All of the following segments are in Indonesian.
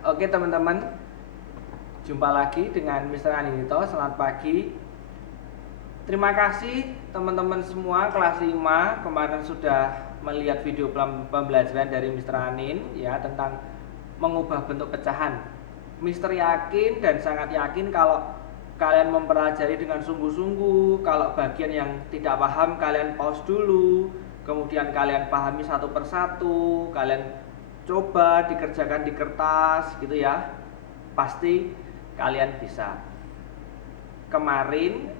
Oke teman-teman, jumpa lagi dengan Mr. Anindito. Selamat pagi. Terima kasih teman-teman semua kelas 5 kemarin sudah melihat video pembelajaran dari Mr. Anin ya tentang mengubah bentuk pecahan. Mr. yakin dan sangat yakin kalau kalian mempelajari dengan sungguh-sungguh. Kalau bagian yang tidak paham kalian pause dulu, kemudian kalian pahami satu persatu, kalian coba dikerjakan di kertas gitu ya, pasti kalian bisa. Kemarin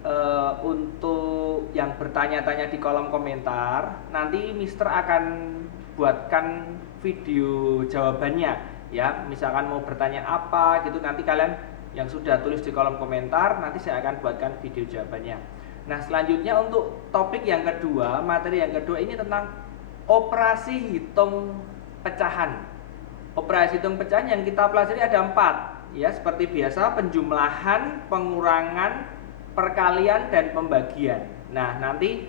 untuk yang bertanya-tanya di kolom komentar, nanti Mister akan buatkan video jawabannya ya. Misalkan mau bertanya apa gitu, nanti kalian yang sudah tulis di kolom komentar, nanti saya akan buatkan video jawabannya. Nah selanjutnya untuk topik yang kedua, materi yang kedua ini tentang operasi hitung pecahan. Operasi hitung pecahan yang kita pelajari ada 4 ya, seperti biasa: penjumlahan, pengurangan, perkalian, dan pembagian. Nah nanti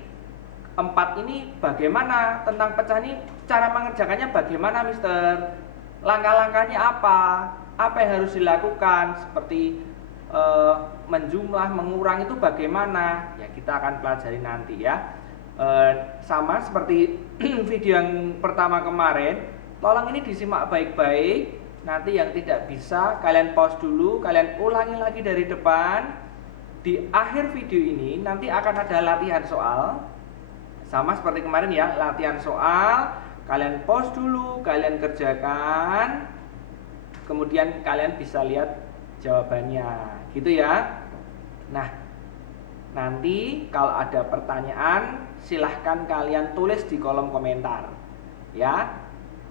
4 ini bagaimana tentang pecahan ini, cara mengerjakannya bagaimana Mister, langkah-langkahnya apa yang harus dilakukan, seperti menjumlah, mengurang itu bagaimana ya, kita akan pelajari nanti ya. Sama seperti video yang pertama kemarin, tolong ini disimak baik-baik. Nanti yang tidak bisa kalian pause dulu, kalian ulangi lagi dari depan. Di akhir video ini nanti akan ada latihan soal, sama seperti kemarin ya, latihan soal. Kalian pause dulu, kalian kerjakan, kemudian kalian bisa lihat jawabannya gitu ya. Nah nanti kalau ada pertanyaan silahkan kalian tulis di kolom komentar ya.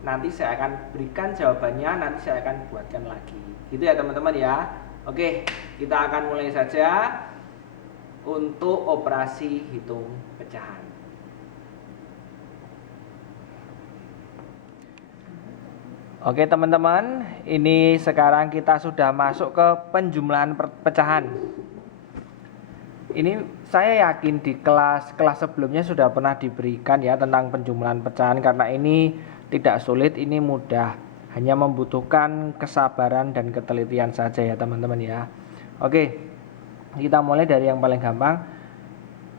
Nanti saya akan berikan jawabannya, nanti saya akan buatkan lagi gitu ya teman-teman ya. Oke, kita akan mulai saja untuk operasi hitung pecahan. Oke teman-teman, ini sekarang kita sudah masuk ke penjumlahan pecahan. Ini saya yakin di kelas sebelumnya sudah pernah diberikan ya tentang penjumlahan pecahan, karena ini tidak sulit, ini mudah, hanya membutuhkan kesabaran dan ketelitian saja ya teman-teman ya. Oke, kita mulai dari yang paling gampang,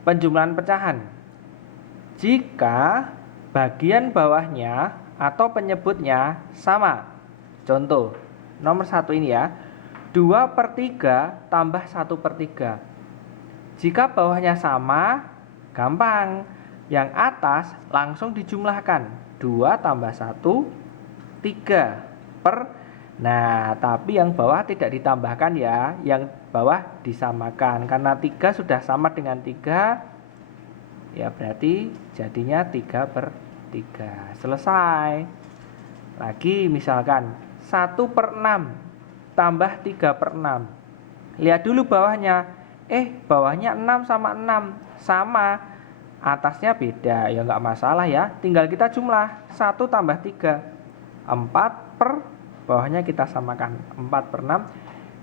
penjumlahan pecahan. Jika bagian bawahnya atau penyebutnya sama, contoh nomor 1 ini ya, 2/3 tambah 1/3. Jika bawahnya sama, gampang, yang atas langsung dijumlahkan, 2 tambah 1, 3 per. Nah tapi yang bawah tidak ditambahkan ya, yang bawah disamakan, karena 3 sudah sama dengan 3 ya, berarti jadinya 3/3. Selesai. Lagi misalkan 1/6 tambah 3/6. Lihat dulu bawahnya, bawahnya 6 sama 6 sama, atasnya beda ya, nggak masalah ya, tinggal kita jumlah 1 tambah 3, 4 per bawahnya kita samakan, 4/6.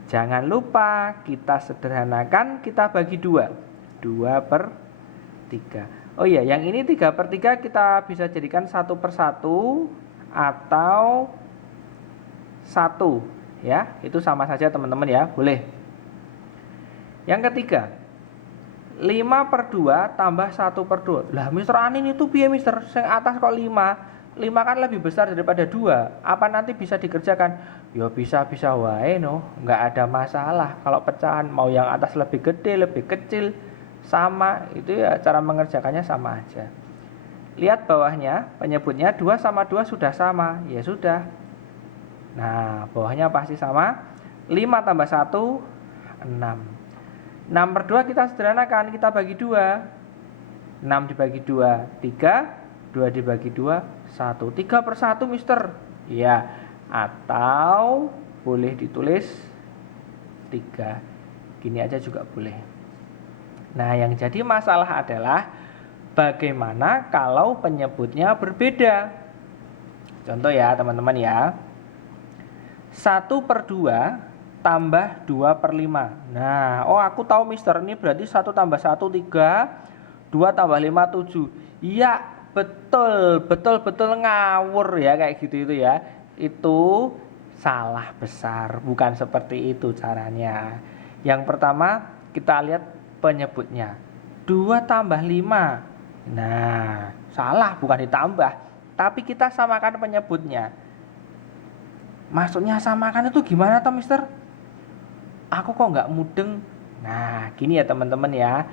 Jangan lupa kita sederhanakan, kita bagi 2, 2/3. Oh iya, yang ini 3/3 kita bisa jadikan 1/1 atau 1 ya, itu sama saja teman-teman ya, boleh. Yang ketiga, 5/2 tambah 1/2. Lah Mister Anin itu piye Mister? Yang atas kok 5? 5 kan lebih besar daripada 2. Apa nanti bisa dikerjakan? Ya bisa-bisa wae no, nggak ada masalah. Kalau pecahan mau yang atas lebih gede, lebih kecil, sama, itu ya cara mengerjakannya sama aja. Lihat bawahnya, penyebutnya 2 sama 2 sudah sama, ya sudah. Nah bawahnya pasti sama. 5 tambah 1, 6. 6/2 kita sederhanakan, kita bagi 2. 6 dibagi 2, 3. 2 dibagi 2, 1. 3/1 Mister. Ya, atau boleh ditulis 3. Gini aja juga boleh. Nah yang jadi masalah adalah bagaimana kalau penyebutnya berbeda. Contoh ya teman-teman ya, 1/2 tambah 2/5. Nah, aku tahu Mister, ini berarti 1 tambah 1, 3, 2 tambah 5, 7. Iya, betul ngawur ya kayak gitu itu ya. Itu Salah besar, bukan seperti itu caranya. Yang pertama kita lihat penyebutnya. 2 tambah 5. Nah, salah, bukan ditambah, tapi kita samakan penyebutnya. Maksudnya samakan itu gimana toh, Mister? Aku kok nggak mudeng. Nah, gini ya teman-teman ya.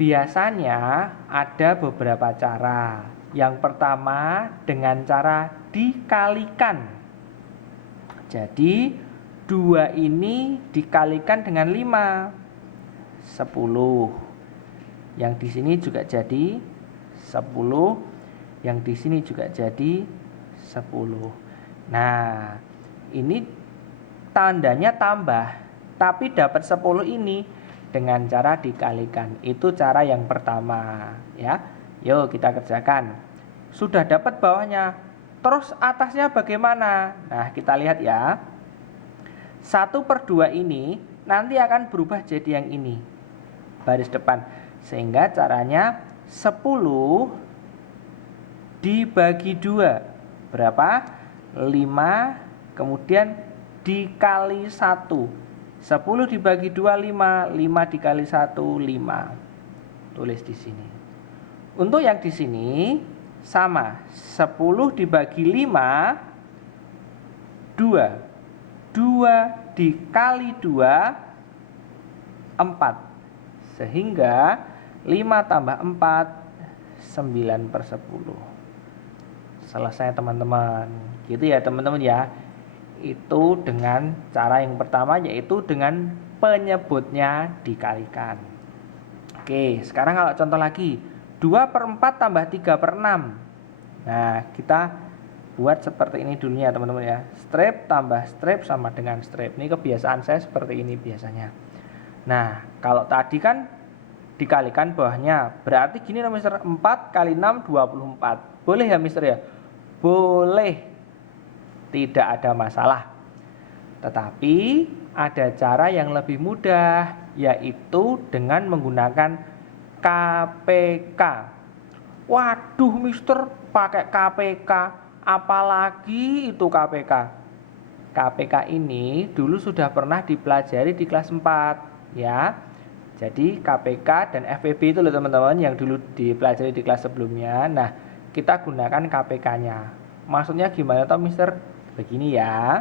Biasanya ada beberapa cara. Yang pertama dengan cara dikalikan. Jadi 2 ini dikalikan dengan 5. 10. Yang di sini juga jadi 10. Yang di sini juga jadi 10. Nah, ini tandanya tambah, tapi dapat 10 ini dengan cara dikalikan. Itu cara yang pertama, ya. Yuk kita kerjakan. Sudah dapat bawahnya. Terus atasnya bagaimana? Nah, kita lihat ya. 1/2 ini nanti akan berubah jadi yang ini. Baris depan. Sehingga caranya 10 dibagi 2. Berapa? 5, kemudian dikali 1. 10 dibagi 2, 5. 5 dikali 1, 5. Tulis di sini. Untuk yang di sini sama. 10 dibagi 5, 2. 2 dikali 2, 4. Sehingga 5 tambah 4, 9/10. Selesai teman-teman. Gitu ya teman-teman ya. Itu dengan cara yang pertama, yaitu dengan penyebutnya dikalikan. Oke, sekarang kalau contoh lagi. 2/4 tambah 3/6. Nah, kita buat seperti ini dulu ya teman-teman ya. Strip tambah strip sama dengan strip. Ini kebiasaan saya seperti ini biasanya. Nah, kalau tadi kan dikalikan bawahnya. Berarti gini loh Mister, 4 kali 6, 24. Boleh ya Mister ya? Boleh. Tidak ada masalah. Tetapi ada cara yang lebih mudah, yaitu dengan menggunakan KPK. Waduh Mister, pakai KPK. Apalagi itu KPK? KPK ini dulu sudah pernah dipelajari di kelas 4. Ya, jadi KPK dan FPB itu loh teman-teman yang dulu dipelajari di kelas sebelumnya. Nah, kita gunakan KPK-nya. Maksudnya gimana toh Mister? Begini ya.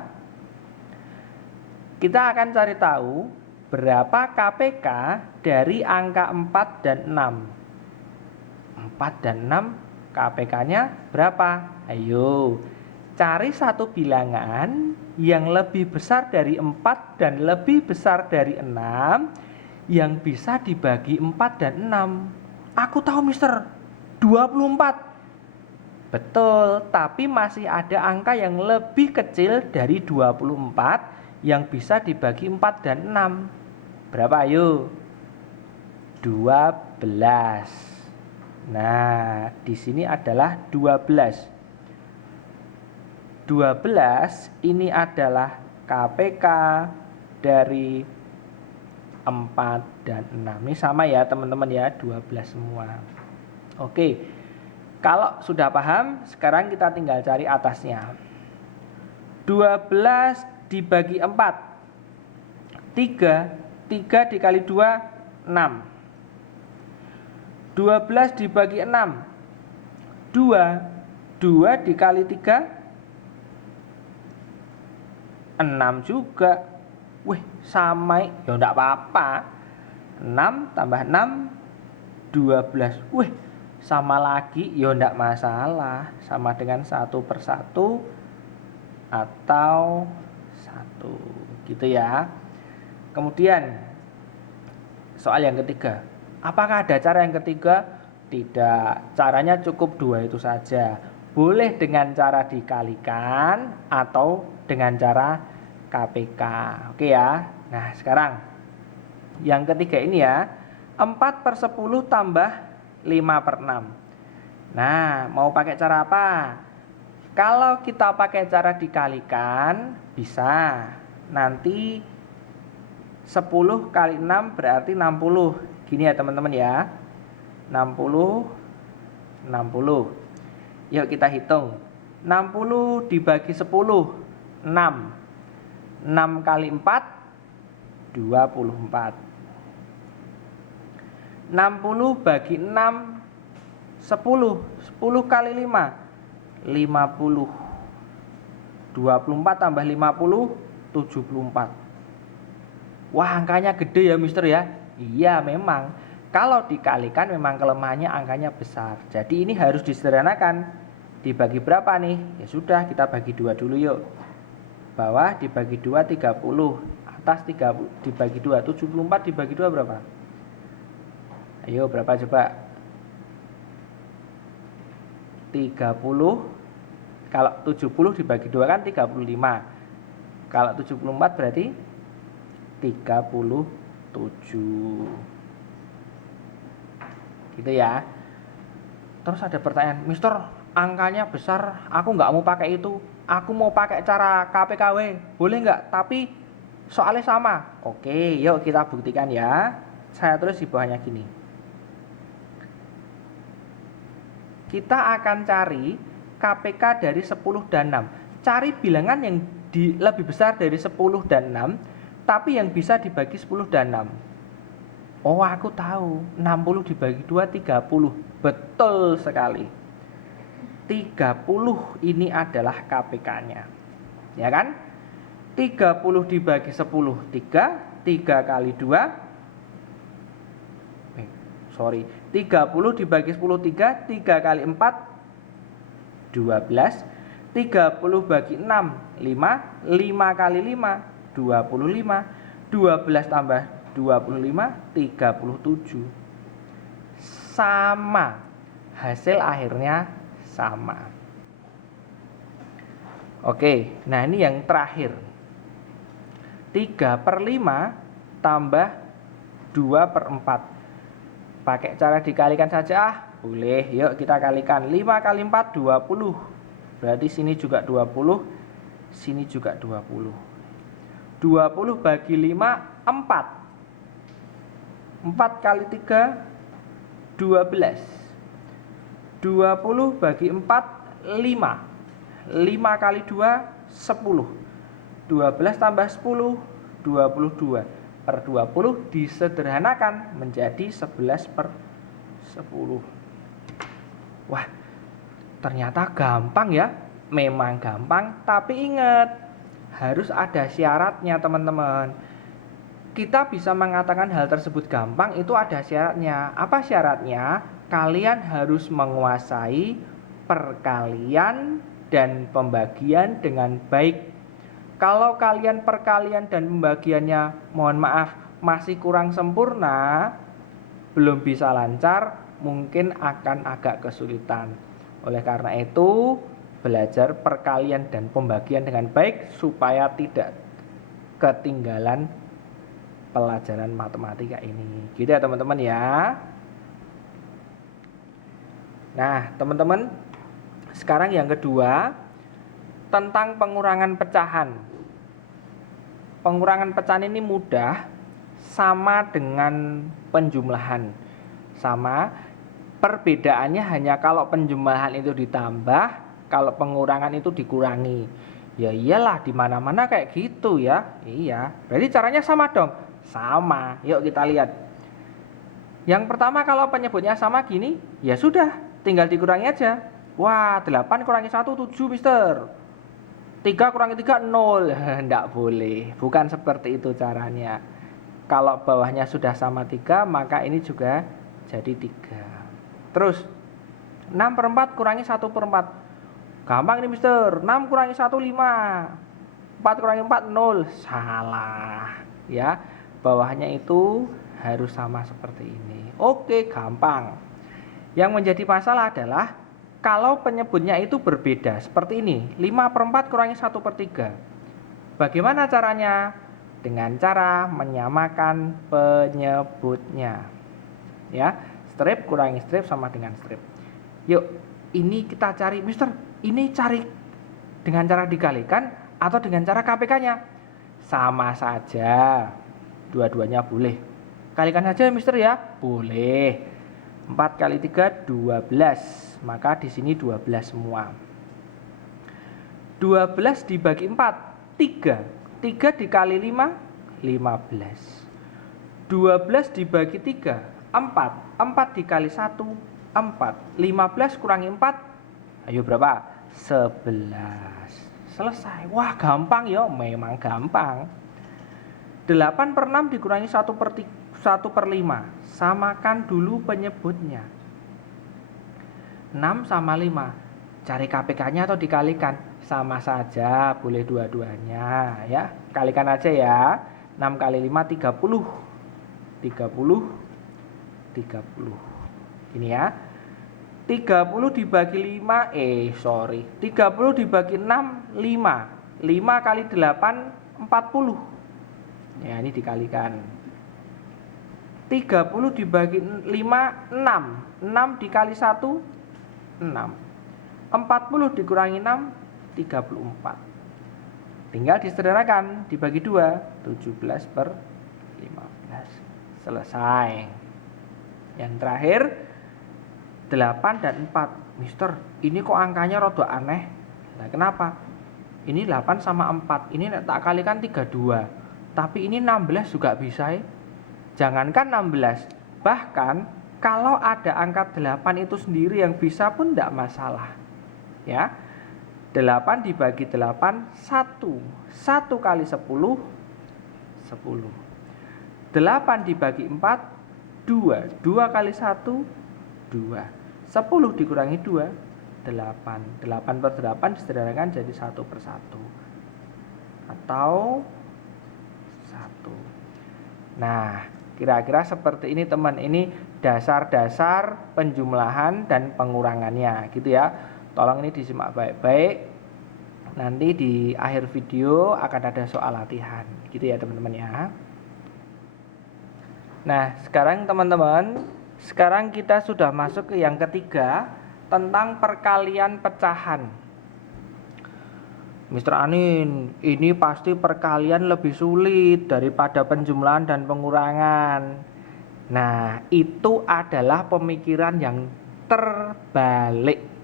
Kita akan cari tahu berapa KPK dari angka 4 dan 6. 4 dan 6 KPK-nya berapa? Ayo, cari satu bilangan yang lebih besar dari 4 dan lebih besar dari 6 yang bisa dibagi 4 dan 6. Aku tahu Mister, 24. Betul, tapi masih ada angka yang lebih kecil dari 24 yang bisa dibagi 4 dan 6. Berapa ayo? 12. Nah, di sini adalah 12. 12 ini adalah KPK dari 4 dan 6. Ini sama ya teman-teman ya, 12 semua. Oke, kalau sudah paham, sekarang kita tinggal cari atasnya. 12 dibagi 4. 3 dikali 2, 6. 12 dibagi 6. 2 dikali 3, 6 juga. Wih, sama ya enggak apa-apa. 6 tambah 6, 12. Wih, sama lagi ya enggak masalah. Sama dengan 1/1 atau 1. Gitu ya. Kemudian soal yang ketiga. Apakah ada cara yang ketiga? Tidak. Caranya cukup 2 itu saja. Boleh dengan cara dikalikan atau dengan cara KPK. Oke ya. Nah, sekarang yang ketiga ini ya. 4/10 tambah 5/6. Nah, mau pakai cara apa? Kalau kita pakai cara dikalikan, bisa. Nanti 10 kali 6 berarti 60. Gini ya teman-teman ya. 60. Yuk kita hitung. 60 dibagi 10. 6 kali 4 24. 60 bagi 6 10. 10 kali 5 50. 24 tambah 50 74. Wah, angkanya gede ya Mister ya. Iya memang. Kalau dikalikan memang kelemahannya angkanya besar. Jadi ini harus disederhanakan. Dibagi berapa nih? Ya sudah, kita bagi 2 dulu yuk. Bawah dibagi 2 30. Atas 30 dibagi 2 74 dibagi 2 berapa? Ayo berapa coba? 30. Kalau 70 dibagi 2 kan 35. Kalau 74 berarti 37. Gitu ya. Terus ada pertanyaan, Mister, angkanya besar, aku nggak mau pakai itu, aku mau pakai cara KPKW, boleh nggak? Tapi soalnya sama. Oke, yuk kita buktikan ya. Saya tulis di bawahnya gini. Kita akan cari KPK dari 10 dan 6. Cari bilangan yang lebih besar dari 10 dan 6, tapi yang bisa dibagi 10 dan 6. Oh, aku tahu. 60 dibagi 2 30. Betul sekali. 30 ini adalah KPK-nya. Ya kan? 30 dibagi 10 3. 3 kali 2. 30 dibagi 10 3. 3 kali 4 12. 30 bagi 6 5. 5 kali 5 25. 12 tambah 25 37. Sama. Hasil akhirnya sama. Oke, nah ini yang terakhir. 3/5 tambah 2/4. Pakai cara dikalikan saja boleh. Yuk kita kalikan. 5 kali 4 20. Berarti sini juga 20, sini juga 20. 20 bagi 5 4. 4 kali 3 12. 20 bagi 4 5. 5 kali 2 10. 12 tambah 10 22. Per 20 disederhanakan menjadi 11/10. Wah, ternyata gampang ya. Memang gampang, tapi ingat, harus ada syaratnya teman-teman. Kita bisa mengatakan hal tersebut gampang, itu ada syaratnya. Apa syaratnya? Kalian harus menguasai perkalian dan pembagian dengan baik. Kalau kalian perkalian dan pembagiannya, mohon maaf, masih kurang sempurna, belum bisa lancar, mungkin akan agak kesulitan. Oleh karena itu, belajar perkalian dan pembagian dengan baik supaya tidak ketinggalan pelajaran matematika ini. Gitu ya teman-teman ya. Nah, teman-teman, sekarang yang kedua tentang pengurangan pecahan. Pengurangan pecahan ini mudah, sama dengan penjumlahan. Sama, perbedaannya hanya kalau penjumlahan itu ditambah, kalau pengurangan itu dikurangi. Ya iyalah, di mana-mana kayak gitu ya. Iya, berarti caranya sama dong. Sama. Yuk kita lihat. Yang pertama, kalau penyebutnya sama gini, ya sudah, tinggal dikurangi aja. Wah, 8 kurangi 1 7, Mister. 3 kurangi 3 0. Enggak boleh. Bukan seperti itu caranya. Kalau bawahnya sudah sama 3, maka ini juga jadi 3. Terus 6/4 kurangi 1/4. Gampang ini Mister. 6 kurangi 1 5. 4 kurangi 4 0. Salah. Ya, bawahnya itu harus sama seperti ini. Oke, gampang. Yang menjadi masalah adalah kalau penyebutnya itu berbeda seperti ini. 5/4 kurangi 1/3. Bagaimana caranya? Dengan cara menyamakan penyebutnya. Ya, strip kurangi strip sama dengan strip. Yuk, ini kita cari, Mister. Ini cari dengan cara dikalikan atau dengan cara KPK-nya? Sama saja. Dua-duanya boleh. Kalikan saja, Mister ya? Boleh. 4 kali 3 12. Maka di sini 12 semua. 12 dibagi 4. 3. 3 dikali 5, 15. 12 dibagi 3, 4. 4 dikali 1, 4. 15 kurangi 4, ayo berapa? 11. Selesai. Wah, gampang ya, memang gampang. 8 per 6 dikurangi 1 per 5. Samakan dulu penyebutnya. 6 sama 5. Cari KPK-nya atau dikalikan? Sama saja, boleh dua-duanya ya. Kalikan aja ya. 6 kali 5 30. 30. Ini ya. 30 dibagi 5, 30 dibagi 6, 5. 5 kali 8, 40. Ya, ini dikalikan. 30 dibagi 5, 6. 6 dikali 1, 6. 40 dikurangi 6, 34. Tinggal disederhanakan, dibagi 2, 17 per 15. Selesai. Yang terakhir 8 dan 4. Mister, ini kok angkanya rada aneh. Nah, kenapa? Ini 8 sama 4. Ini tak kalikan 32. Tapi ini 16 juga bisa ya. Jangankan 16. Bahkan kalau ada angka 8 itu sendiri yang bisa pun tidak masalah. Ya. 8 dibagi 8, 1. 1 kali 10, 10. 8 dibagi 4, 2. 2 kali 1, 2. 10 dikurangi 2, 8. 8 per 8 disederhanakan jadi 1 per 1. Atau 1. Nah, kira-kira seperti ini teman. Ini dasar-dasar penjumlahan dan pengurangannya gitu ya. Tolong ini disimak baik-baik. Nanti di akhir video akan ada soal latihan gitu ya teman-teman ya. Nah, sekarang teman-teman, sekarang kita sudah masuk ke yang ketiga tentang perkalian pecahan. Mister Anin, ini pasti perkalian lebih sulit daripada penjumlahan dan pengurangan. Nah, itu adalah pemikiran yang terbalik.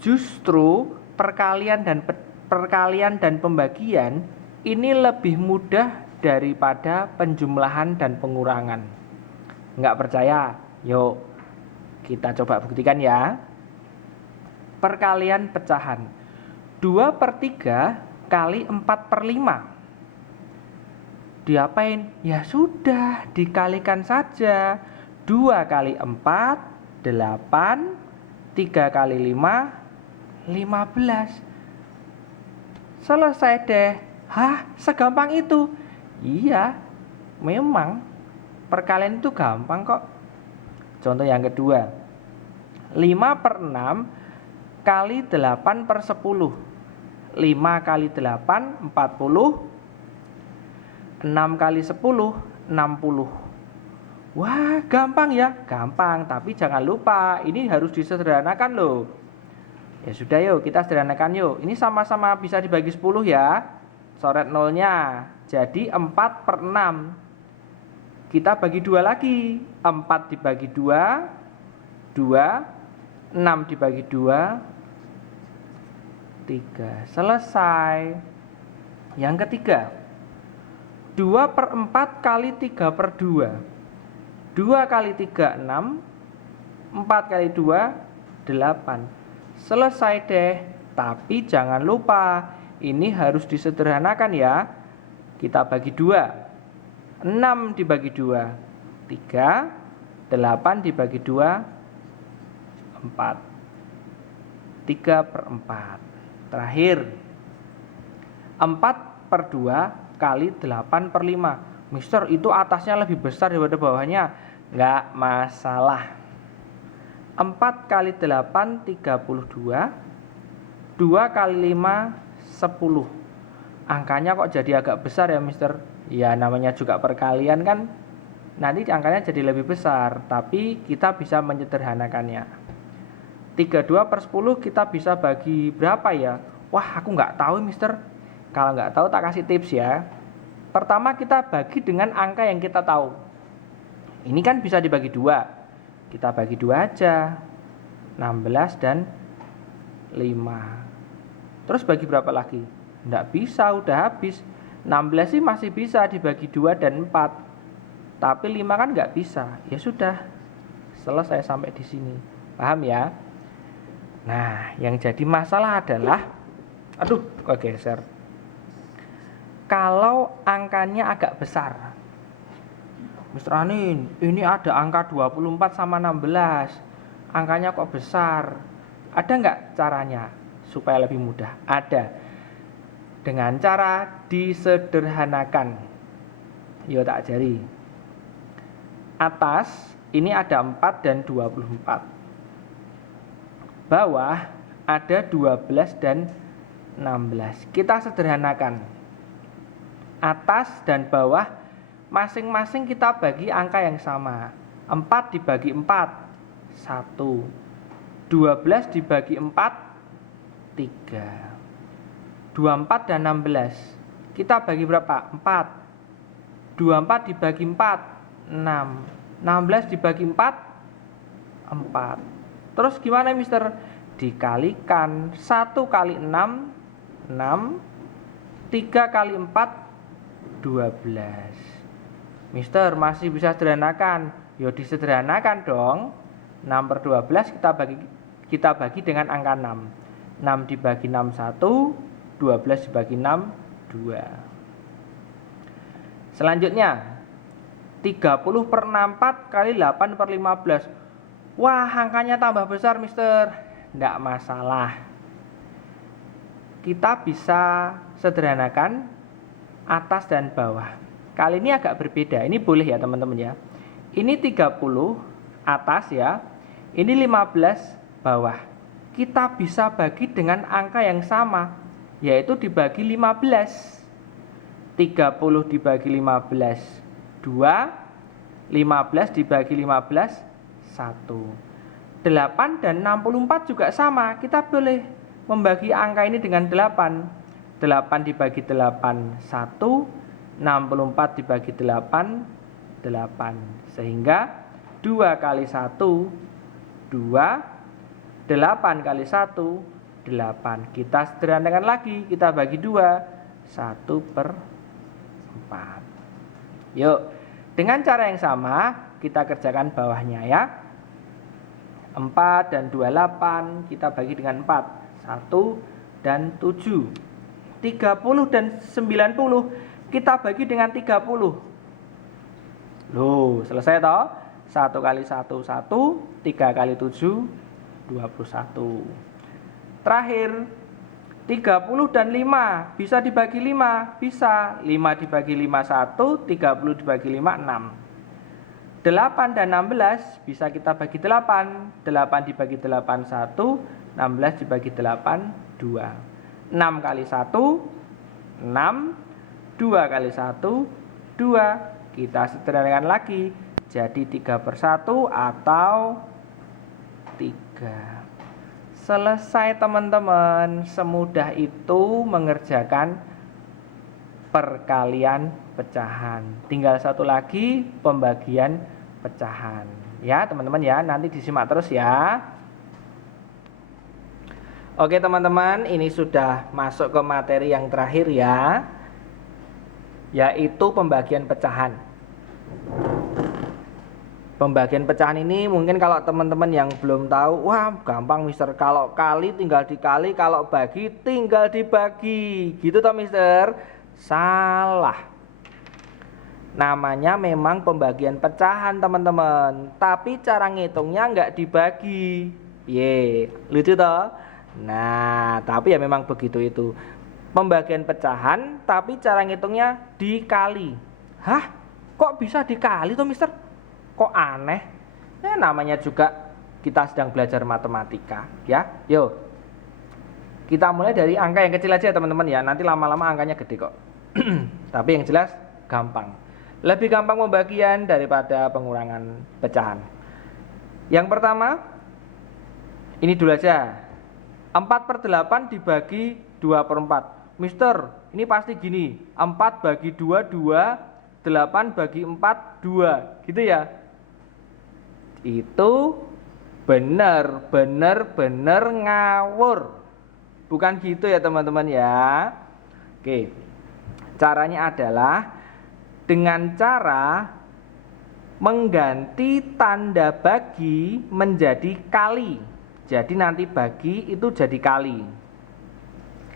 Justru perkalian dan pembagian ini lebih mudah daripada penjumlahan dan pengurangan. Nggak percaya? Yuk kita coba buktikan ya. Perkalian pecahan 2 per 3 kali 4 per 5. Diapain? Ya sudah, dikalikan saja. 2 kali 4, 8. 3 kali 5, 15. Selesai deh. Hah? Segampang itu? Iya, memang perkalian itu gampang kok. Contoh yang kedua, 5 per 6 kali 8 per 10. 5 kali 8, 40. 6 kali 10, 60. Wah, gampang ya? Gampang, tapi jangan lupa ini harus disederhanakan loh. Ya sudah yuk, kita sederhanakan yuk. Ini sama-sama bisa dibagi 10 ya. Coret nolnya. Jadi 4 per 6. Kita bagi 2 lagi. 4 dibagi 2, 2. 6 dibagi 2, 3. Selesai. Yang ketiga, 2 per 4 kali 3 per 2. 2 kali 3, 6. 4 kali 2, 8. Selesai deh. Tapi jangan lupa, ini harus disederhanakan ya. Kita bagi 2. 6 dibagi 2, 3. 8 dibagi 2, 4. 3 per 4. Terakhir, 4 per 2 kali 8 per 5. Mister, itu atasnya lebih besar daripada bawahnya. Nggak masalah. 4 kali 8, 32. 2 kali 5, 10. Angkanya kok jadi agak besar ya Mister? Ya namanya juga perkalian kan, nanti angkanya jadi lebih besar. Tapi kita bisa menyederhanakannya. 32 per 10 kita bisa bagi berapa ya? Wah, aku nggak tahu Mister. Kalau nggak tahu tak kasih tips ya. Pertama kita bagi dengan angka yang kita tahu. Ini kan bisa dibagi 2. Kita bagi 2 aja. 16 dan 5. Terus bagi berapa lagi? Nggak bisa, udah habis. 16 sih masih bisa dibagi 2 dan 4. Tapi 5 kan nggak bisa. Ya sudah, selesai sampai di sini. Paham ya? Nah, yang jadi masalah adalah, aduh, kok geser. Kalau angkanya agak besar. Mister Anin, ini ada angka 24 sama 16. Angkanya kok besar. Ada nggak caranya supaya lebih mudah? Ada. Dengan cara disederhanakan. Yo tak ajari. Atas ini ada 4 dan 24. Bawah ada 12 dan 16. Kita sederhanakan. Atas dan bawah masing-masing kita bagi angka yang sama. 4 dibagi 4, 1. 12 dibagi 4, 3. 24 dan 16 kita bagi berapa? 4. 24 dibagi 4, 6. 16 dibagi 4, 4. Terus gimana mister? Dikalikan. 1 kali 6, 6. 3 kali 4, 12. Mister masih bisa sederhanakan? Yo disederhanakan dong. 6 per 12 kita bagi dengan angka 6. 6 dibagi 6, 1. 12 dibagi 6, 2. Selanjutnya 30 per 64 kali 8 per 15. Wah, angkanya tambah besar mister. Nggak masalah. Kita bisa sederhanakan atas dan bawah. Kali ini agak berbeda. Ini boleh ya teman-teman ya. Ini 30 atas ya. Ini 15 bawah. Kita bisa bagi dengan angka yang sama, yaitu dibagi 15. 30 dibagi 15, 2. 15 dibagi 15, 1. 8 dan 64 juga sama. Kita boleh membagi angka ini dengan 8. 8 dibagi 8, 1. 64 dibagi 8, 8. Sehingga 2 kali 1, 2. 8 kali 1, 8. Kita sederhanakan lagi, kita bagi 2, 1 per 4. Yuk, dengan cara yang sama kita kerjakan bawahnya ya. 4 dan 28 kita bagi dengan 4, 1 dan 7. 30 dan 90 kita bagi dengan 30. Loh, selesai toh? 1 kali 1, 1. 3 kali 7, 21. Terakhir 30 dan 5 bisa dibagi 5, bisa. 5 dibagi 5, 1. 30 dibagi 5, 6. 8 dan 16 bisa kita bagi 8. 8 dibagi 8, 1. 16 dibagi 8, 2. 6 kali 1, 6. 2 kali 1, 2. Kita sederhanakan lagi, jadi 3 per 1 atau 3. Selesai teman-teman. Semudah itu mengerjakan perkalian pecahan. Tinggal satu lagi pembagian pecahan. Ya teman-teman ya, nanti disimak terus ya. Oke teman-teman, ini sudah masuk ke materi yang terakhir ya, yaitu pembagian pecahan. Pembagian pecahan ini mungkin kalau teman-teman yang belum tahu, wah gampang mister, kalau kali tinggal dikali, kalau bagi tinggal dibagi, gitu toh mister. Salah. Namanya memang pembagian pecahan teman-teman, tapi cara ngitungnya nggak dibagi. Ye, lucu toh. Nah, tapi ya memang begitu itu. Pembagian pecahan, tapi cara ngitungnya dikali. Hah? Kok bisa dikali toh mister? Kok aneh? Ya namanya juga kita sedang belajar matematika ya. Yuk, kita mulai dari angka yang kecil aja teman-teman ya. Nanti lama-lama angkanya gede kok. Tapi yang jelas gampang. Lebih gampang pembagian daripada pengurangan pecahan. Yang pertama, ini dulu aja. 4 per 8 dibagi 2 per 4. Mister, ini pasti gini. 4 bagi 2, 2. 8 bagi 4, 2. Gitu ya. Itu benar ngawur. Bukan gitu ya teman-teman ya. Oke, caranya adalah dengan cara mengganti tanda bagi menjadi kali. Jadi nanti bagi itu jadi kali.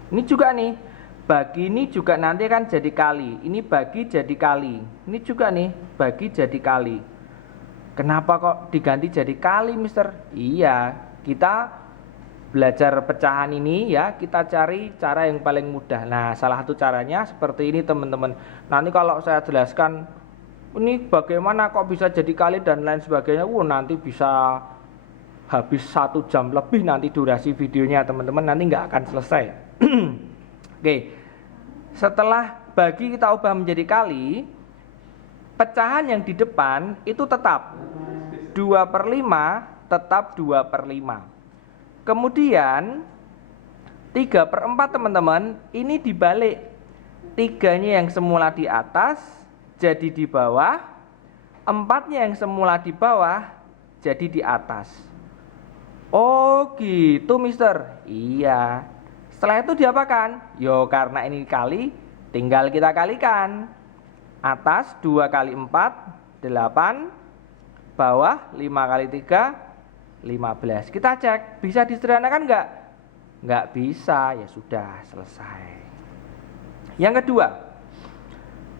Ini juga nih, bagi ini juga nanti kan jadi kali. Ini bagi jadi kali. Ini juga nih, bagi jadi kali. Kenapa kok diganti jadi kali, Mister? Iya, kita belajar pecahan ini ya, kita cari cara yang paling mudah. Nah, salah satu caranya seperti ini teman-teman. Nanti kalau saya jelaskan ini bagaimana kok bisa jadi kali dan lain sebagainya, nanti bisa habis 1 jam lebih nanti durasi videonya teman-teman, nanti nggak akan selesai. Oke, setelah bagi kita ubah menjadi kali, pecahan yang di depan itu tetap 2/5 tetap 2/5. Kemudian 3/4 teman-teman, ini dibalik. 3-nya yang semula di atas jadi di bawah, 4-nya yang semula di bawah jadi di atas. Oh gitu Mister. Iya. Setelah itu diapakan? Yo karena ini kali, tinggal kita kalikan. Atas 2 kali 4 8, bawah 5 kali 3 15. Kita cek, bisa disederhanakan enggak? Enggak bisa, ya sudah, selesai. Yang kedua,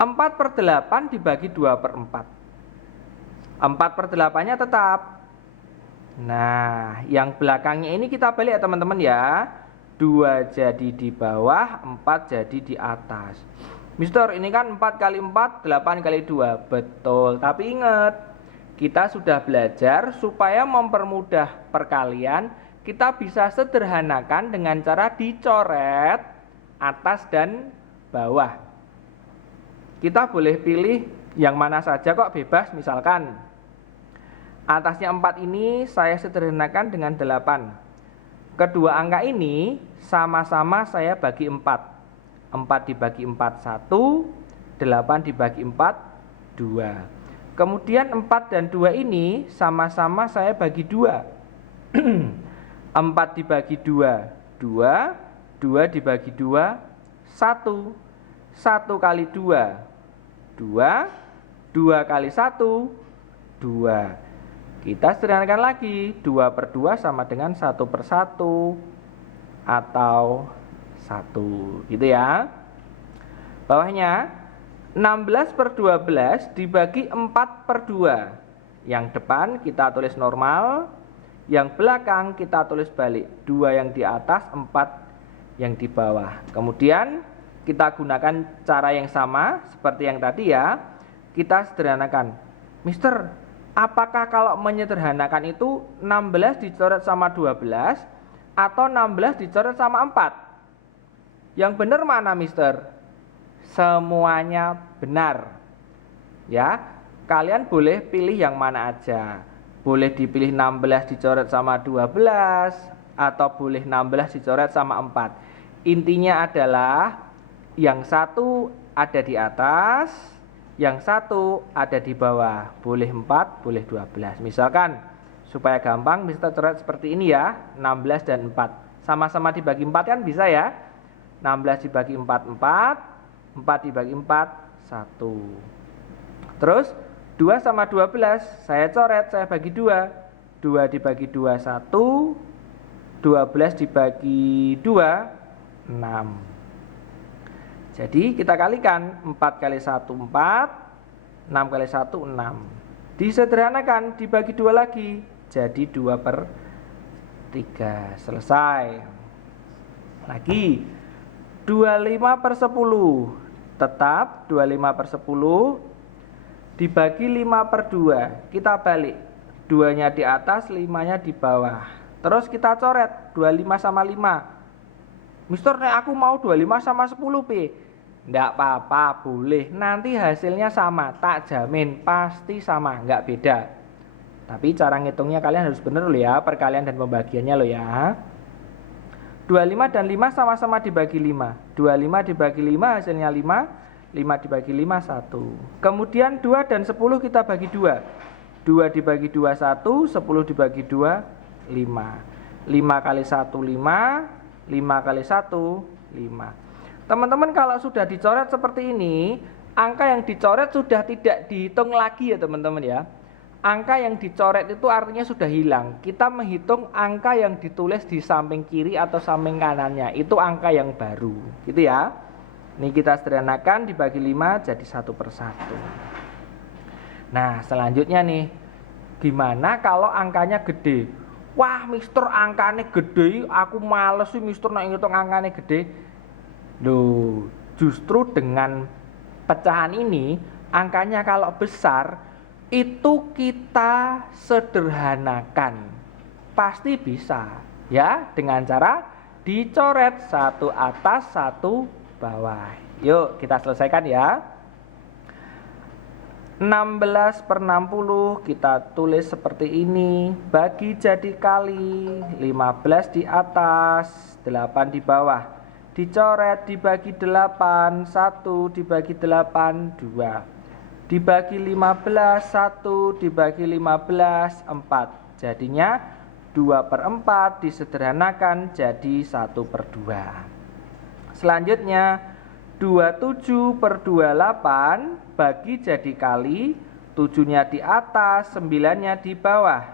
4/8 dibagi 2/4. 4/8-nya tetap. Nah, yang belakangnya ini kita balik ya teman-teman ya. 2 jadi di bawah, 4 jadi di atas. Mister, ini kan 4 kali 4, 8 kali 2. Betul, tapi ingat, kita sudah belajar supaya mempermudah perkalian, kita bisa sederhanakan dengan cara dicoret atas dan bawah. Kita boleh pilih yang mana saja kok, bebas. Misalkan atasnya 4 ini saya sederhanakan dengan 8. Kedua angka ini sama-sama saya bagi 4. 4 dibagi 4 1, 8 dibagi 4 2. Kemudian 4 dan 2 ini sama-sama saya bagi 2. 4 dibagi 2 2, 2 dibagi 2 1. 1 kali 2 2, 2 kali 1 2. Kita sederhanakan lagi, 2/2 sama dengan 1/1 atau 1, gitu ya. Bawahnya 16/12 dibagi 4/2. Yang depan kita tulis normal, yang belakang kita tulis balik. 2 yang di atas, 4 yang di bawah. Kemudian kita gunakan cara yang sama seperti yang tadi ya. Kita sederhanakan. Mister, apakah kalau menyederhanakan itu 16 dicoret sama 12 atau 16 dicoret sama 4? Yang benar mana, Mister? Semuanya benar. Ya, kalian boleh pilih yang mana aja. Boleh dipilih 16 dicoret sama 12 atau boleh 16 dicoret sama 4. Intinya adalah yang satu ada di atas, yang satu ada di bawah. Boleh 4, boleh 12. Misalkan supaya gampang bisa coret seperti ini ya, 16 dan 4. Sama-sama dibagi 4 kan bisa ya. 16 dibagi 4 4. 4 dibagi 4 1. Terus 2 sama 12 saya coret, saya bagi 2. 2 dibagi 2 1. 12 dibagi 2 6. Jadi kita kalikan, 4 kali 1 4, 6 kali 1 6. Disederhanakan, dibagi 2 lagi, jadi 2/3. Selesai. Lagi 25/10 tetap 25/10 dibagi 5/2. Kita balik, 2-nya di atas, 5-nya di bawah. Terus kita coret 25 sama 5. Mister, nek aku mau 25 sama 10 P. Nggak apa-apa, boleh. Nanti hasilnya sama, tak jamin pasti sama, nggak beda. Tapi cara ngitungnya kalian harus bener loh ya, perkalian dan pembagiannya loh ya. 25 dan 5 sama-sama dibagi 5. 25 dibagi 5 hasilnya 5. 5 dibagi 5 1. Kemudian 2 dan 10 kita bagi 2. 2 dibagi 2 1, 10 dibagi 2 5. 5 kali 1 5, 5 kali 1 5. Teman-teman kalau sudah dicoret seperti ini, angka yang dicoret sudah tidak dihitung lagi ya teman-teman ya. Angka yang dicoret itu artinya sudah hilang. Kita menghitung angka yang ditulis di samping kiri atau samping kanannya. Itu angka yang baru, gitu ya. Ini kita sederhanakan dibagi 5 jadi 1/1. Nah, selanjutnya nih, gimana kalau angkanya gede? Wah, mister angkanya gede, aku males sih mister nak ngitung angkanya gede. Loh, justru dengan pecahan ini, angkanya kalau besar, itu kita sederhanakan. Pasti bisa, ya, dengan cara dicoret satu atas, satu bawah. Yuk, kita selesaikan ya. 16/60 kita tulis seperti ini, bagi jadi kali, 15 di atas, 8 di bawah. Dicoret dibagi 8, 1 dibagi 8, 2. Dibagi 15, 1 dibagi 15, 4. Jadinya 2/4 disederhanakan jadi 1/2. Selanjutnya 27/28 bagi jadi kali, 7-nya di atas, 9-nya di bawah.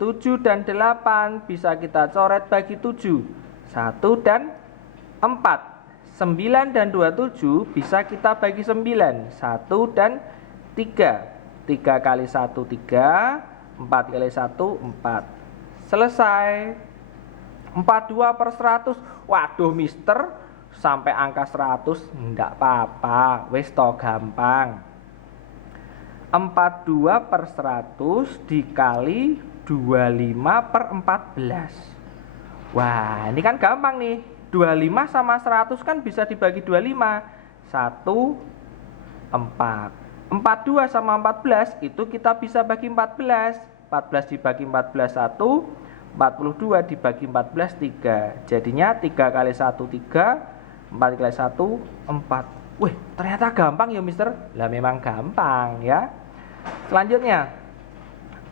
7 dan 8 bisa kita coret bagi 7, 1 dan 4. 9 dan 27 bisa kita bagi 9, 1 dan 3. 3 kali 1, 3. 4 kali 1, 4. Selesai. 42/100. Waduh mister, sampai angka 100 enggak apa-apa, wis to gampang. 42/100 dikali 25/14. Wah, ini kan gampang nih. 25 sama 100 kan bisa dibagi 25. 1, 4. 42 sama 14 itu kita bisa bagi 14. 14 dibagi 14, 1. 42 dibagi 14, 3. Jadinya 3 kali 1, 3. 4 kali 1, 4. Wih, ternyata gampang ya mister. Lah memang gampang ya. Selanjutnya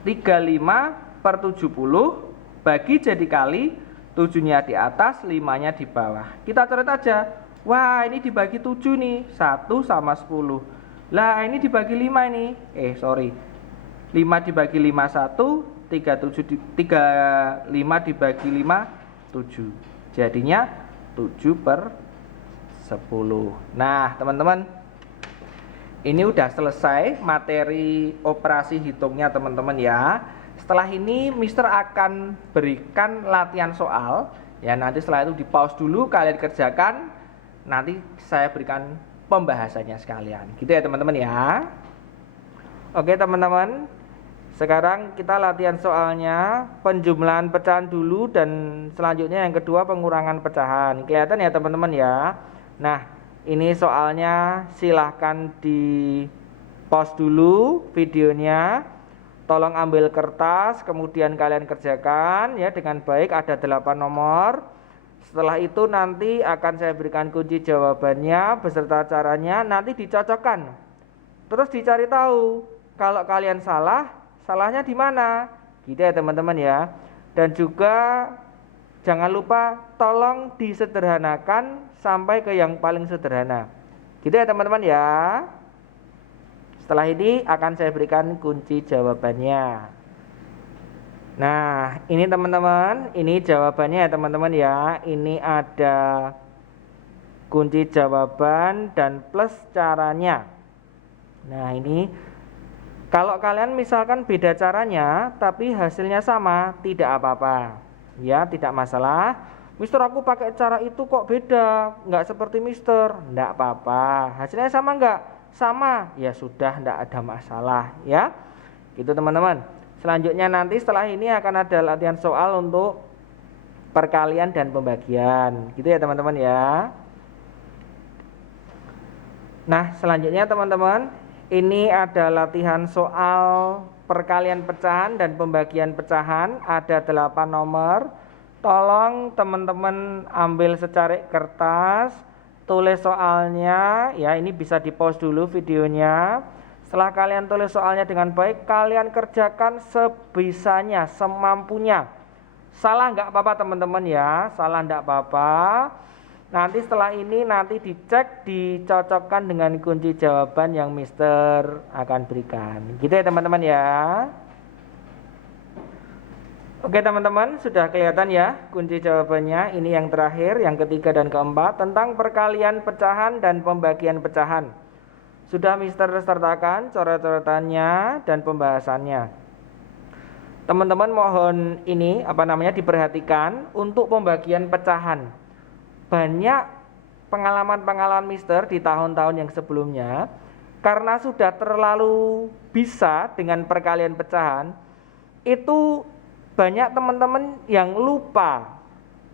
35/70 bagi jadi kali, 7-nya di atas, 5-nya di bawah. Kita coret aja. Wah, ini dibagi 7 nih. 1 sama 10. Lah, ini dibagi 5 ini. 5 dibagi 5, 1. 5 dibagi 5, 7. Jadinya 7/10. Nah, teman-teman, ini udah selesai materi operasi hitungnya teman-teman ya. Setelah ini mister akan berikan latihan soal ya, nanti setelah itu di pause dulu, kalian kerjakan, nanti saya berikan pembahasannya sekalian gitu ya teman-teman ya. Oke teman-teman, sekarang kita latihan soalnya, penjumlahan pecahan dulu, dan selanjutnya yang kedua pengurangan pecahan. Kelihatan ya teman-teman ya. Nah, ini soalnya silahkan di pause dulu videonya. Tolong ambil kertas, kemudian kalian kerjakan ya dengan baik, ada 8 nomor. Setelah itu nanti akan saya berikan kunci jawabannya beserta caranya, nanti dicocokkan. Terus dicari tahu kalau kalian salah, salahnya di mana. Gitu ya teman-teman ya. Dan juga jangan lupa tolong disederhanakan sampai ke yang paling sederhana. Gitu ya teman-teman ya. Setelah ini akan saya berikan kunci jawabannya. Nah, ini teman-teman, ini jawabannya ya teman-teman ya. Ini ada kunci jawaban dan plus caranya. Nah, ini kalau kalian misalkan beda caranya tapi hasilnya sama, tidak apa-apa. Ya, tidak masalah. Mister, aku pakai cara itu kok beda, nggak seperti mister. Nggak apa-apa. Hasilnya sama nggak? Sama, ya sudah, tidak ada masalah ya. Gitu teman-teman. Selanjutnya nanti setelah ini akan ada latihan soal untuk perkalian dan pembagian. Gitu ya teman-teman ya. Nah, selanjutnya teman-teman, ini ada latihan soal perkalian pecahan dan pembagian pecahan, ada 8 nomor. Tolong teman-teman ambil secari kertas, tulis soalnya ya, ini bisa di pause dulu videonya. Setelah kalian tulis soalnya dengan baik, kalian kerjakan sebisanya, semampunya. Salah nggak apa-apa teman-teman ya, salah nggak apa-apa. Nanti setelah ini nanti dicek, dicocokkan dengan kunci jawaban yang Mister akan berikan. Gitu ya teman-teman ya. Oke teman-teman, sudah kelihatan ya kunci jawabannya. Ini yang terakhir, yang ketiga dan keempat, tentang perkalian pecahan dan pembagian pecahan. Sudah Mister sertakan coret-coretannya dan pembahasannya. Teman-teman mohon ini diperhatikan untuk pembagian pecahan. Banyak pengalaman-pengalaman Mister di tahun-tahun yang sebelumnya, karena sudah terlalu bisa dengan perkalian pecahan, itu banyak teman-teman yang lupa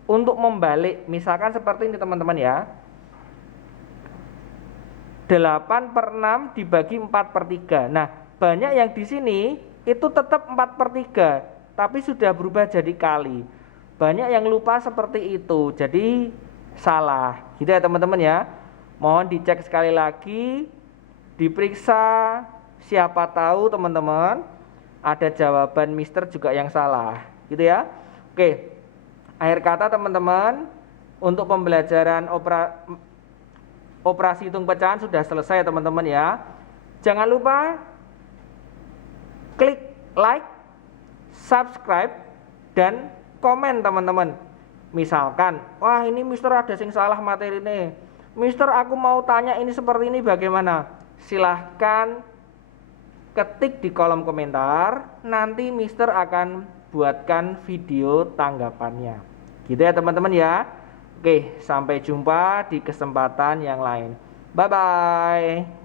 untuk membalik. Misalkan seperti ini teman-teman ya, 8/6 dibagi 4/3. Nah banyak yang di sini itu tetap 4/3, tapi sudah berubah jadi kali. Banyak yang lupa seperti itu, jadi salah gitu ya teman-teman ya. Mohon dicek sekali lagi, diperiksa, siapa tahu teman-teman ada jawaban Mister juga yang salah gitu ya. Oke, akhir kata teman-teman, untuk pembelajaran operasi hitung pecahan sudah selesai teman-teman ya. Jangan lupa klik like, subscribe, dan komen teman-teman. Misalkan, wah ini Mister ada sing salah materi ini, Mister aku mau tanya ini seperti ini bagaimana? Silahkan ketik di kolom komentar, nanti Mister akan buatkan video tanggapannya. Gitu ya teman-teman ya. Oke, sampai jumpa di kesempatan yang lain. Bye bye.